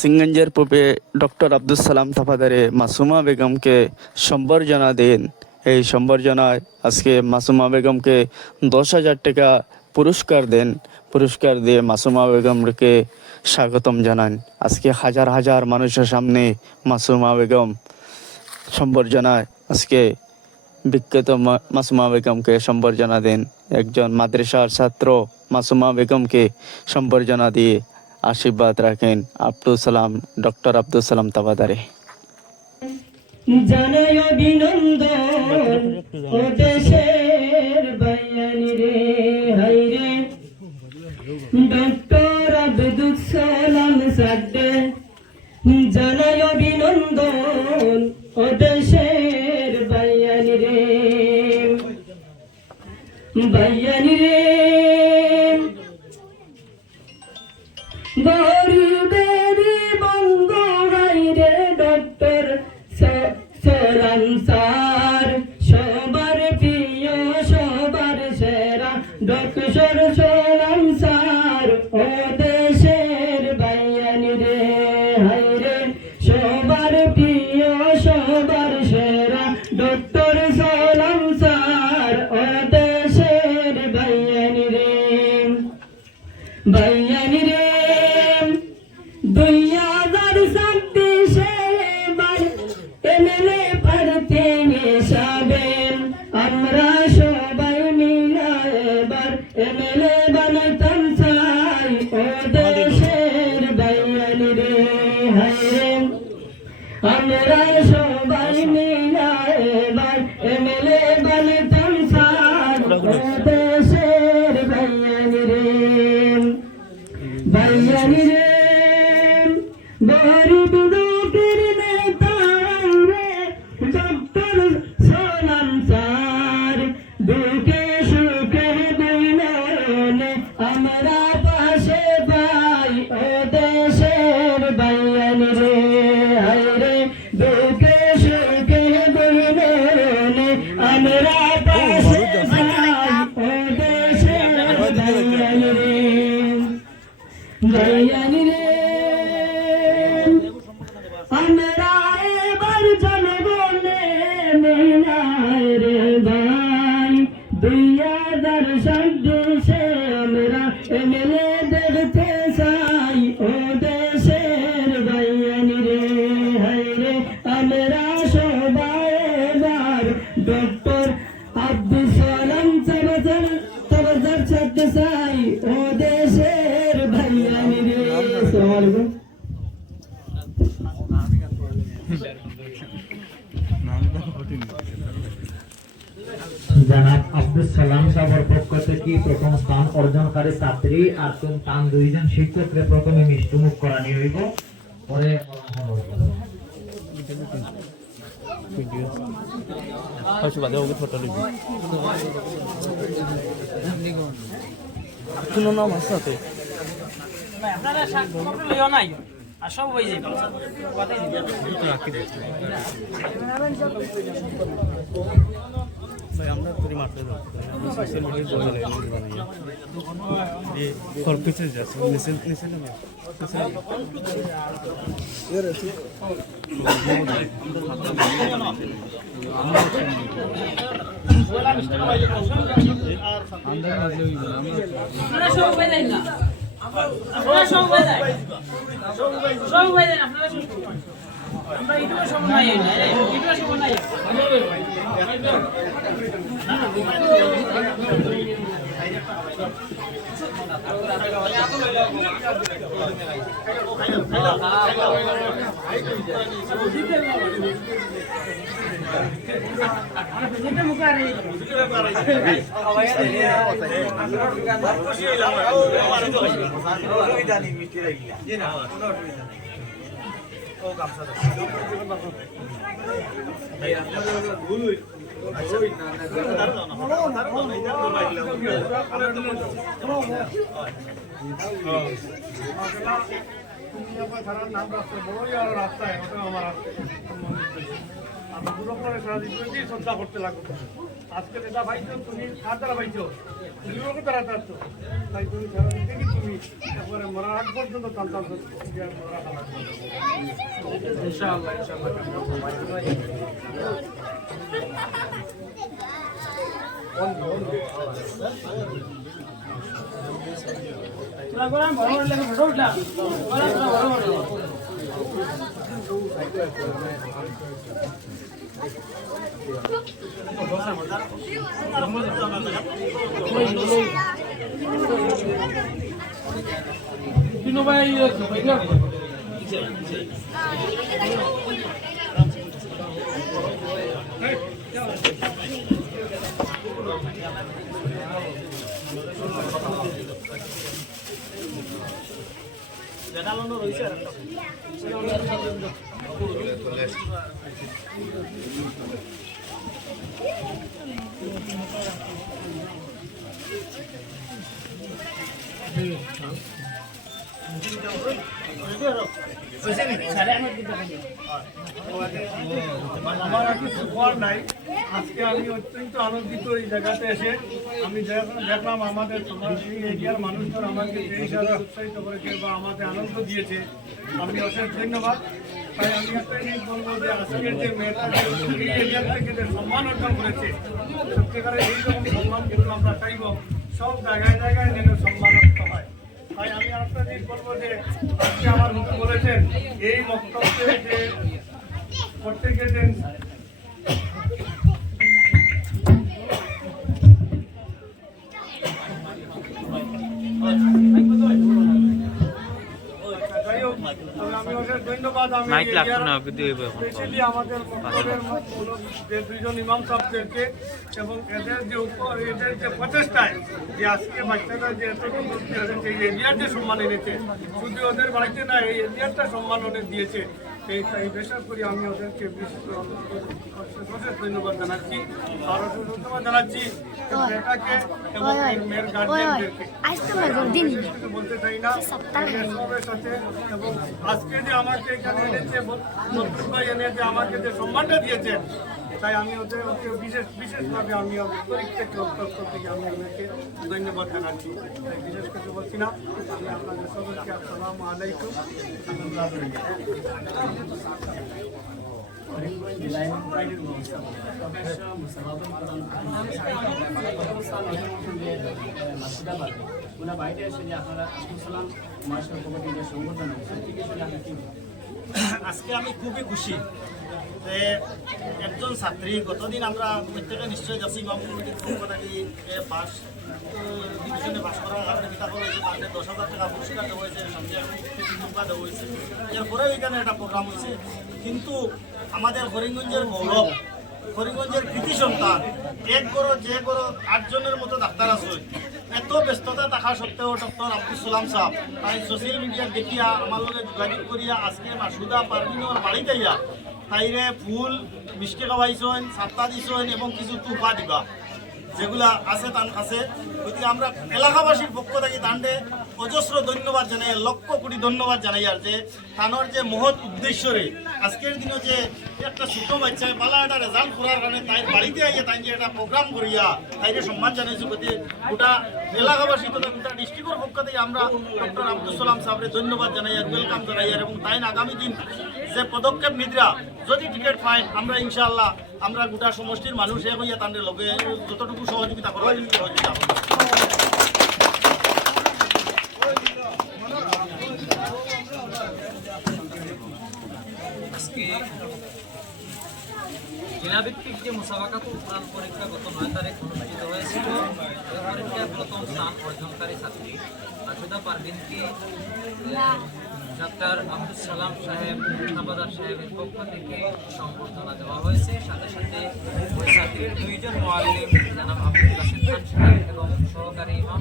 সিঙ্গঞ্জের পূর্বে ডক্টর আব্দুল সালাম তাফাদারে মাসুমা বেগমকে সম্বর্ধনা দেন। এই সম্বর্ধনায় আজকে মাসুমা বেগমকে 10,000 টাকা পুরস্কার দেন। পুরস্কার দিয়ে মাসুমা বেগমকে স্বাগতম জানান। আজকে হাজার হাজার মানুষের সামনে মাসুমা বেগম সম্বর্ধনায় আজকে বিখ্যাত মাসুমা বেগমকে সম্বর্ধনা দেন। একজন মাদ্রাসার ছাত্র মাসুমা বেগমকে সম্বর্ধনা দিয়ে আশীর্বাদ রাখেন ডক্টর আব্দুল সালাম তাবাদারে। জানাই অভিনন্দন ও দেশের বাইয়ানি রে হাই রে ডক্টর আব্দুল সালাম সাড্ডে। জানাই অভিনন্দন ও দেশের বাইয়ানি রে বাইয়ানি রে গরিবেরি বন্ধু ভাই রে ডক্টর সালাম স্যার সবার প্রিয় সবার সেরা ডক্টর সালাম স্যার ও দেশের বাইয়ানি রে হাই রে সবার প্রিয় সবার সেরা ডক্টর সালাম স্যার ও দেশের বাইয়ানি রে বাইয়ানি রে 2026 এবার এমএলএ প্রার্থী হিসাবেন আমরা সবাই মিলে এবার এমএলএ বানাইতাম চাই ও দেশের বাইয়ানি রে হাই রে আমরা সবাই মিলে এবার এমএলএ বানাইতাম চাই ও দেশের বাইয়ানি রে বাইয়ানি রে গরিব লোকের নেতা রে ডক্টর সালাম স্যার দুঃখে সুখে দিনে আমরা পাশে পাই ও দেশের বাইয়ানি রে হাই রে দুঃখে সুখে দিনে আমরা পাশে পাই ও দেশের বাইয়ানি রে বাইয়ানি রে আমরা এবার জনগণে মিলাই রে ভাই 2026 আমরা এমএলএ দেখতে চাই ও দেশের বাইয়ানি রে হাই রে আমরা সবাই এবার ডক্টর আব্দুল সালাম তাবাদার ছাড়তে চাই ও দেশের বাইয়ানি রে। আসসালামু আলাইকুম। জনাব আব্দুল সালাম সাহেবের পক্ষ থেকে প্রথম স্থান অর্জনকারী ছাত্রী আর তান দুইজন শিক্ষককে প্রথমে মিষ্টিমুখ করানি হইব, পরে আমরা তোর মারতে যাবো সোশ্যাল মিডিয়ায় পিছিয়ে যাচ্ছে শ্রদ্ধা করতে লাগতো আজকে এটা ভাইছো তুমি কার দ্বারা ভাইছো তারা তাই তুমি তারপরে মরার আগ পর্যন্ত টানতাম ইনশাআল্লাহ আমার আর কিছু বলার নাই। আজকে আমি অত্যন্ত আনন্দিত এই জায়গাতে এসে। আমি দেখলাম আমাদের এই এরিয়ার মানুষজন আমাকে যে হিসাবে উৎসাহিত করেছে বা আমাকে আনন্দ দিয়েছে, আমি অশেষ ধন্যবাদ। তাই আমি একটা জিনিস বলবো যে আজকের যে মেয়েটা এই এরিয়ার থেকে যে সম্মান অর্জন করেছে, সত্যিকারে এইরকম সম্মান কিন্তু আমরা চাইব সব জায়গায় জায়গায় যেন সম্মান হয়। তাই আমি আরেকটা জিনিস বলবো যে আজকে আমার হুজুর বলেছেন এই বক্তব্যে যে প্রত্যেকের যে ধন্যবাদ। আমি স্পেশালি আমাদের যে দুইজন ইমাম সাহেবদেরকে এবং এদের যে এদের যে প্রচেষ্টায় যে আজকে বাচ্চারা যে এতটুকু এই এরিয়ার যে সম্মান এনেছে, শুধু ওদের বাড়িতে না এই এরিয়ারটা সম্মান অনেক দিয়েছে। এই বিশেষ করে আমি ওদেরকে বিশেষ ধন্যবাদ জানাচ্ছি। আর ধন্যবাদ জানাচ্ছি মেয়েটাকে এবং মেয়ের গার্জিয়ানদেরকে। বলতে চাই না সবের সাথে। এবং আজকে যে আমাকে এখানে এনেছে বক্তব্য এনে যে আমাকে যে সম্মানটা দিয়েছে, তাই আমি ওকে বিশেষভাবে আমি আন্তরিক থেকে অন্তঃস্থল থেকে আমি ওদেরকে ধন্যবাদ জানাচ্ছি। তাই বিশেষ কিছু বলছি না। আমি আপনাদের সবাইকে আসসালামু আলাইকুম। আজকে আমি খুবই খুশি যে একজন ছাত্রী, গতদিন আমরা প্রত্যেকে নিশ্চয় যাচ্ছি ইমাম কমিটির পক্ষ থেকে ফার্স্ট ডিভিশনে পাস করার কারণে কিতাব হয়েছে, তাদের 10,000 টাকা পুরস্কার দেওয়া হয়েছে, সঙ্গে টুকা দেওয়া হয়েছে। এরপরেও এখানে একটা প্রোগ্রাম হয়েছে। কিন্তু আমাদের করিমগঞ্জের গৌরব, করিমগঞ্জের কৃতি সন্তান, এক গড় যে গড় 8 জনের মতো ডাক্তার আছে, এত ব্যস্ততা থাকা সত্ত্বেও ডক্টর আব্দুল সালাম সাহেব তাই সোশ্যাল মিডিয়া দেখিয়া আমার লগে যোগাযোগ করিয়া আজকে মাসুদা পারভিনের বাড়িতে ইয়া তাইরে ফুল মিষ্টি খাওয়াইছেন, সাপ্তাহ দিছেন এবং কিছু তুফা দিবা যেগুলা আছে তার কাছে। গতিকে আমরা এলাকাবাসীর পক্ষ থেকে তান্ডে অজস্র ধন্যবাদ জানাই, লক্ষ কোটি ধন্যবাদ জানাই। আর যে তানোর যে মহৎ উদ্দেশ্যরে আজকের দিনে যে একটা ছোট বাচ্চায় পালা একটা রেজাল্ট করার কারণে তাই বাড়িতে আইয়া তাই যে একটা প্রোগ্রাম করিয়া তাইরে সম্মান জানাইছি। গতিকে গোটা এলাকাবাসী তথা গোটা ডিস্ট্রিক্টের পক্ষ থেকে আমরা ডক্টর আব্দুল সালাম সাহেবের ধন্যবাদ জানাই আর ওয়েলকাম জানাই। আর এবং তাই আগামী দিন যে পদক্ষেপ নিদ্রা যদি টিকিট পাই আমরা ইনশাআল্লাহ আমরা গোটা সমষ্টির মানুষ এক হইয়া তাদের লগে যতটুকু সহযোগিতা করা সহযোগিতা আজকে জেলাভিত্তিক যে মুসাবাকাতুল কোরআন পরীক্ষা গত 9 তারিখ অনুষ্ঠিত হয়েছিল, এই পরীক্ষায় প্রথম স্থান অর্জনকারী ছাত্রী মাসুদা পারভিনকে ডাক্তার আব্দুল সালাম সাহেব হাবাদার সাহেবের পক্ষ থেকে সংবর্ধনা দেওয়া হয়েছে। সাথে সাথে ওই ছাত্রীর 2 জন মুআল্লিম জনাব আব্দুল কাসিম খান সাহেব এবং সহকারী ইমাম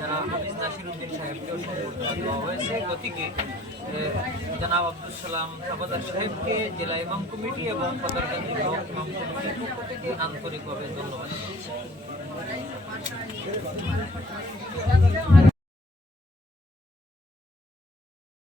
জনাব হাফিজ নাসিরউদ্দিন সাহেবকেও সংবর্ধনা দেওয়া হয়েছে। গতিকে জনাব আব্দুল সালাম হাবাদার সাহেবকে জেলা ইমাম কমিটি এবং সদরগঞ্জ ইমাম কমিটির পক্ষ থেকে আন্তরিকভাবে ধন্যবাদ।